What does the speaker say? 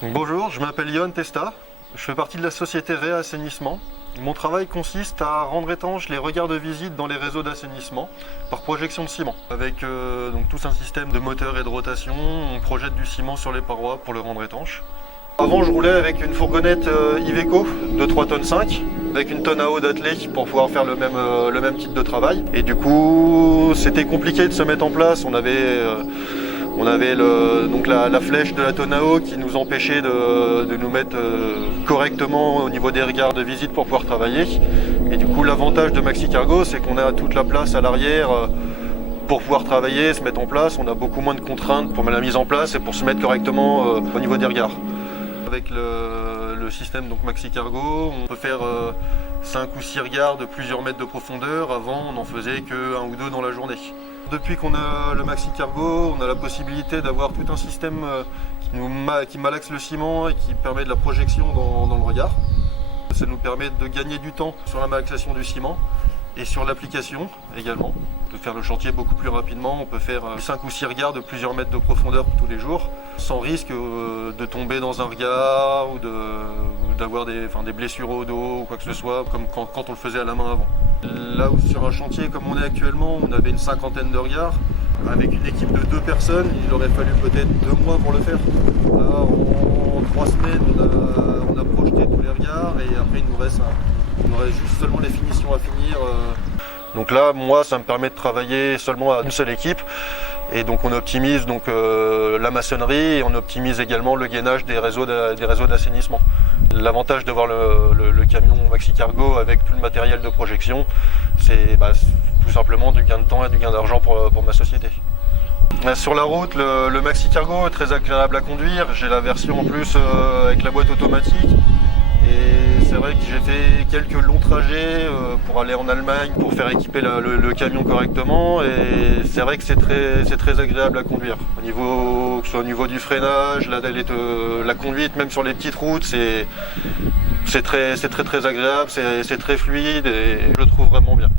Bonjour, je m'appelle Yohan Testa, je fais partie de la société Réa Assainissement. Mon travail consiste à rendre étanches les regards de visite dans les réseaux d'assainissement par projection de ciment. Avec donc tout un système de moteur et de rotation, on projette du ciment sur les parois pour le rendre étanche. Avant, je roulais avec une fourgonnette Iveco de 3,5 tonnes, avec une tonne à eau d'attelé pour pouvoir faire le même type de travail. Et du coup, c'était compliqué de se mettre en place. On avait donc la flèche de la tonne à eau qui nous empêchait de nous mettre correctement au niveau des regards de visite pour pouvoir travailler. Et du coup, l'avantage de Maxi Cargo, c'est qu'on a toute la place à l'arrière pour pouvoir travailler, se mettre en place. On a beaucoup moins de contraintes pour la mise en place et pour se mettre correctement au niveau des regards. Avec le système donc Maxi Cargo, on peut faire 5 ou 6 regards de plusieurs mètres de profondeur. Avant, on n'en faisait que 1 ou 2 dans la journée. Depuis qu'on a le Maxi Cargo, on a la possibilité d'avoir tout un système qui malaxe le ciment et qui permet de la projection dans le regard. Ça nous permet de gagner du temps sur la malaxation du ciment et sur l'application également, de faire le chantier beaucoup plus rapidement. On peut faire 5 ou 6 regards de plusieurs mètres de profondeur tous les jours, sans risque de tomber dans un regard ou d'avoir des blessures au dos ou quoi que ce soit, comme quand on le faisait à la main avant. Là où sur un chantier comme on est actuellement, on avait une 50aine de regards. Avec une équipe de 2 personnes, il aurait fallu peut-être 2 mois pour le faire. Là, en 3 semaines, on a projeté tous les regards et après il nous reste juste seulement les finitions à finir. Donc là, moi, ça me permet de travailler seulement à une seule équipe. Et donc on optimise la maçonnerie et on optimise également le gainage des réseaux d'assainissement. L'avantage de voir le camion Maxi Cargo avec tout le matériel de projection, c'est tout simplement du gain de temps et du gain d'argent pour ma société. Sur la route, le Maxi Cargo est très agréable à conduire. J'ai la version en plus avec la boîte automatique. Et c'est vrai que j'ai fait quelques longs trajets pour aller en Allemagne pour faire équiper le camion correctement, et c'est vrai que c'est très agréable à conduire. Que ce soit au niveau du freinage, la conduite, même sur les petites routes, c'est très agréable, c'est très fluide et je le trouve vraiment bien.